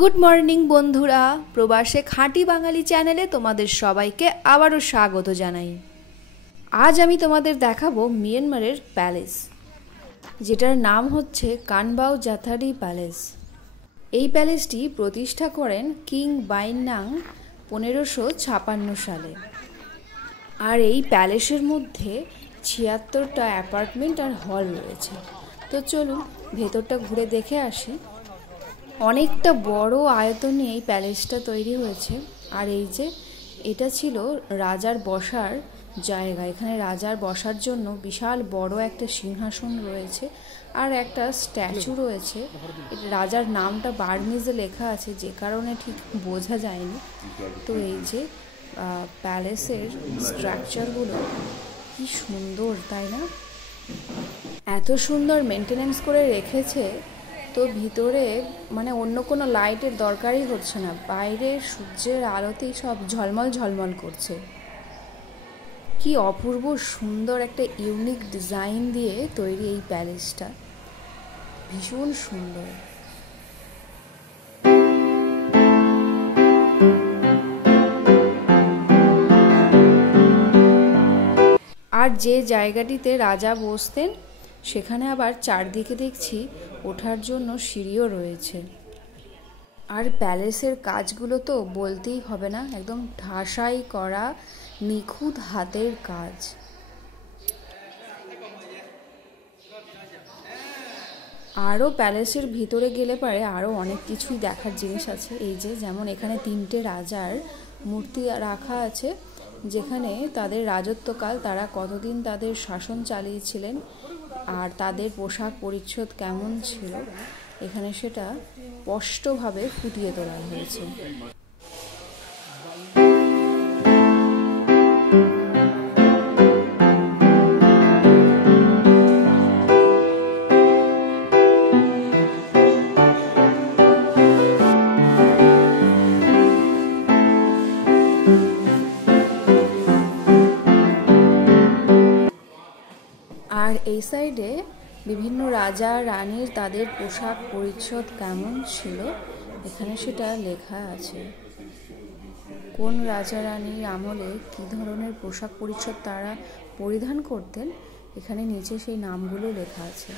Good morning বন্ধুরা, প্রবাসে খাঁটি বাঙালি চ্যানেলে তোমাদের সবাইকে আবারও স্বাগত জানাই। আজ আমি তোমাদের দেখাবো মিয়ানমারের প্যালেস, যেটার নাম হচ্ছে কানবাও জাথারি প্যালেস। এই প্যালেসটি প্রতিষ্ঠা করেন কিং বাইনাং 1556 সালে। আর এই প্যালেসের মধ্যে 76টা অ্যাপার্টমেন্ট আর হল রয়েছে। তো চলুন ভেতরটা ঘুরে দেখে আসি। অনেকটা বড় আয়তনে এই প্যালেসটা তৈরি হয়েছে। আর এই যে এটা ছিল রাজার বসার জায়গা। এখানে রাজার বসার জন্য বিশাল বড় একটা সিংহাসন রয়েছে আর একটা স্ট্যাচু রয়েছে। রাজার নামটা বার্মিজে লেখা আছে, যে কারণে ঠিক বোঝা যায়নি। তো এই যে প্যালেসের স্ট্রাকচারগুলো কি সুন্দর, তাই না? এত সুন্দর মেনটেনেন্স করে রেখেছে। তো ভিতরে মানে অন্য কোনো লাইটের দরকারই হচ্ছে না, বাইরে সূর্যের আলোতেই সব ঝলমল ঝলমল করছে। কি অপূর্ব সুন্দর একটা ইউনিক ডিজাইন দিয়ে তৈরি এই প্যালেসটা, ভীষণ সুন্দর। আর যে জায়গাটিতে রাজা বসতেন সেখানে আবার চারদিকে দেখছি ওঠার জন্য সিঁড়িও রয়েছে। আর প্যালেসের কাজগুলো তো বলতেই হবে না, একদম ঠাসাই করা নিখুঁত হাতের কাজ। আরও প্যালেসের ভিতরে গেলে পারে আরও অনেক কিছুই দেখার জিনিস আছে। এই যে যেমন এখানে 3টে রাজার মূর্তি রাখা আছে, যেখানে তাদের রাজত্বকাল, তারা কতদিন তাদের শাসন চালিয়েছিলেন আর তাদের পোশাক পরিচ্ছদ কেমন ছিল, এখানে সেটা স্পষ্টভাবে ফুটিয়ে তোলা হয়েছে। আর এই সাইডে বিভিন্ন রাজা রানীর তাদের পোশাক পরিচ্ছদ কেমন ছিল এখানে সেটা লেখা আছে। কোন রাজা রানীর আমলে কী ধরনের পোশাক পরিচ্ছদ তারা পরিধান করতেন এখানে নিচে সেই নামগুলো লেখা আছে।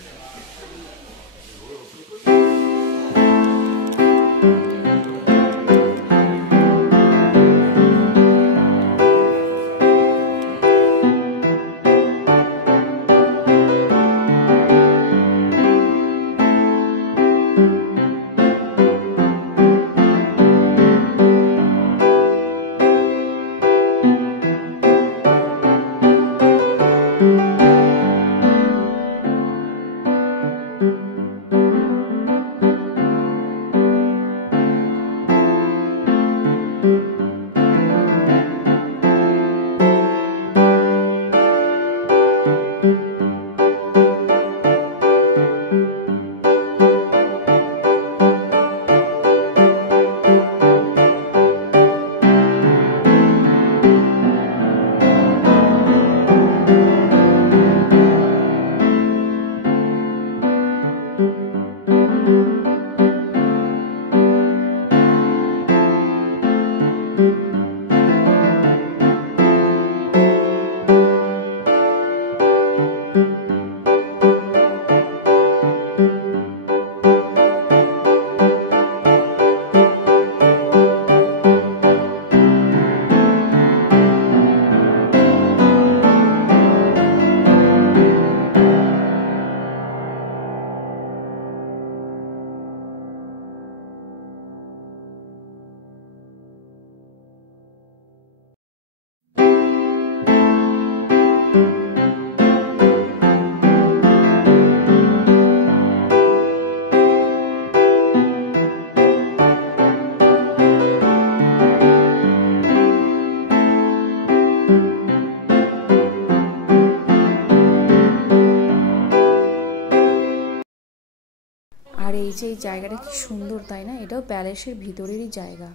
আর এই যে এই জায়গাটা কি সুন্দর, তাই না? এটাও প্যালেসের ভিতরেরই জায়গা।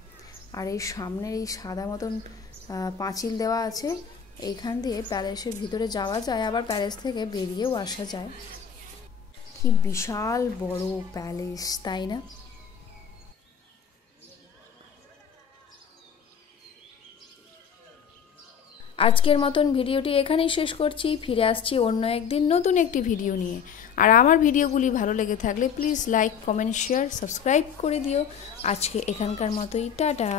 আর এই সামনের এই সাদা মতন পাঁচিল দেওয়া আছে, এইখান দিয়ে প্যালেসের ভিতরে যাওয়া যায়, আবার প্যালেস থেকে বেরিয়েও আসা যায়। কি বিশাল বড় প্যালেস, তাই না? আজকের মতন ভিডিওটি এখানেই শেষ করছি। ফিরে আসছি অন্য একদিন নতুন একটি ভিডিও নিয়ে। আর আমার ভিডিওগুলি ভালো লেগে থাকলে please like, comment, share, subscribe করে দিও। আজকে এখানকার মতোই টাটা।